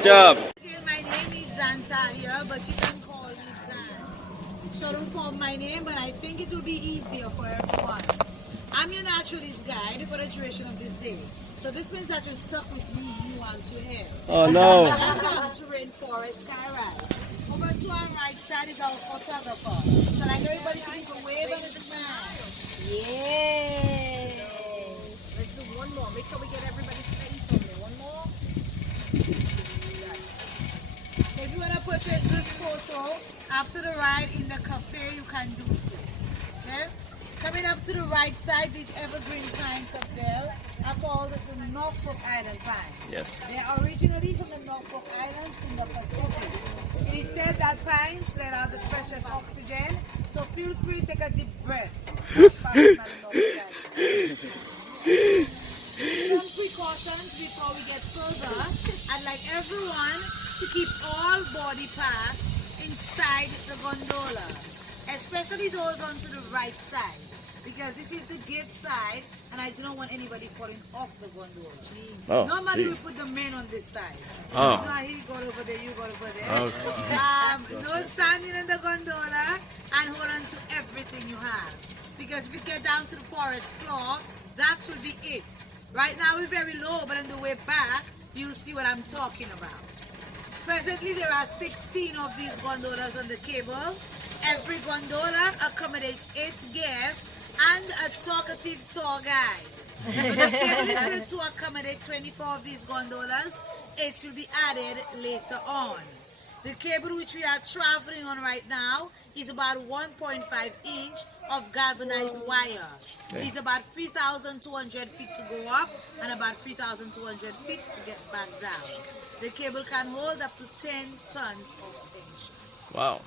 Good job. My name is Zantaria, but you can call me Zan. Short form my name, but I think it will be easier for everyone. I'm your naturalist guide for the duration of this day. So this means that you're stuck with me once you're here. Oh no. Welcome to Rainforest Carribean. Over to our right side is our photographer. So like everybody to give a wave and a smile. Yay! Let's do one more. Make sure we get everybody's face on there. One more. So if you want to purchase this photo after the ride in the cafe, you can do so. Okay? Coming up to the right side, these evergreen pines up there are called the Norfolk Island pines. Yes. They are originally from the Norfolk Islands in the Pacific. It is said that pines let out the freshest oxygen, so feel free to take a deep breath. Some precautions before we get further. I'd like everyone to keep all body parts inside the gondola, especially those onto the right side, because this is the gate side and I do not want anybody falling off the gondola. Oh, normally gee. we put the men on this side. Oh. Now he go over there, you go over there. Okay. No standing in the gondola and hold on to everything you have, because if we get down to the forest floor, that will be it. Right now we're very low, but on the way back you'll see what I'm talking about. Presently there are 16 of these gondolas on the cable. Every gondola accommodates 8 guests and a talkative tour guide. But the cable is built to accommodate 24 of these gondolas. 8 will be added later on. The cable which we are traveling on right now is about 1.5 inch of galvanized wire. It is about 3,200 feet to go up and about 3,200 feet to get back down. The cable can hold up to 10 tons of tension. Wow.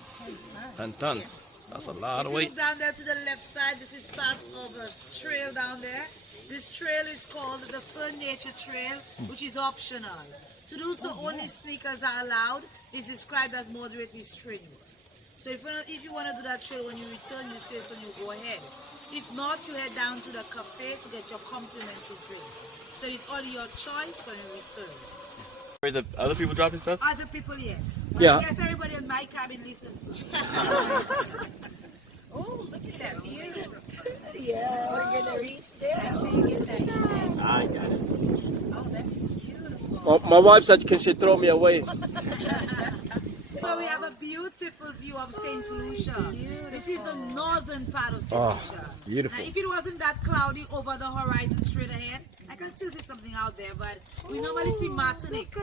10 tons. Yes. That's a lot of If you weight. look down there to the left side, this is part of a trail down there. This trail is called the Fern Nature Trail, which is optional. To do so, only sneakers are allowed. It's described as moderately strenuous. So if you want to do that trail when you return, you say so, you go ahead. If not, you head down to the cafe to get your complimentary drinks. So it's all your choice when you return. Is the other people dropping stuff? Other people, yes. But Yeah. I guess everybody in my cabin listens to me. Oh, look at that view. Yeah. We're going to reach there. Make sure you get that. I got it. Oh, that's beautiful. Well, my wife said, can she throw me away? So we have a beautiful view of St. Lucia. This is the northern part of St. Lucia. It's beautiful. Now, if it wasn't that cloudy over the horizon straight ahead, I can still see something out there, but we normally see Martinique.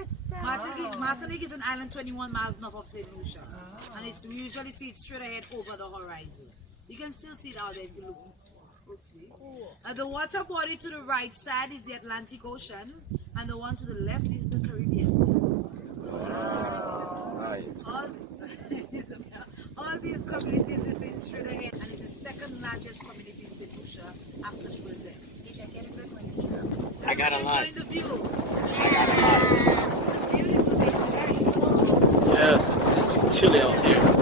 Martinique is an island 21 miles north of St. Lucia. And we usually see it straight ahead over the horizon. You can still see it out there if you look closely. The water body to the right side is the Atlantic Ocean, and the one to the left is the Caribbean Sea. Nice. All these communities we see straight ahead, and it's the second largest community in St. Lucia after Shrewsbury. I got a lot. Enjoying the view. It's a beautiful day today. Yes, it's chilly out here.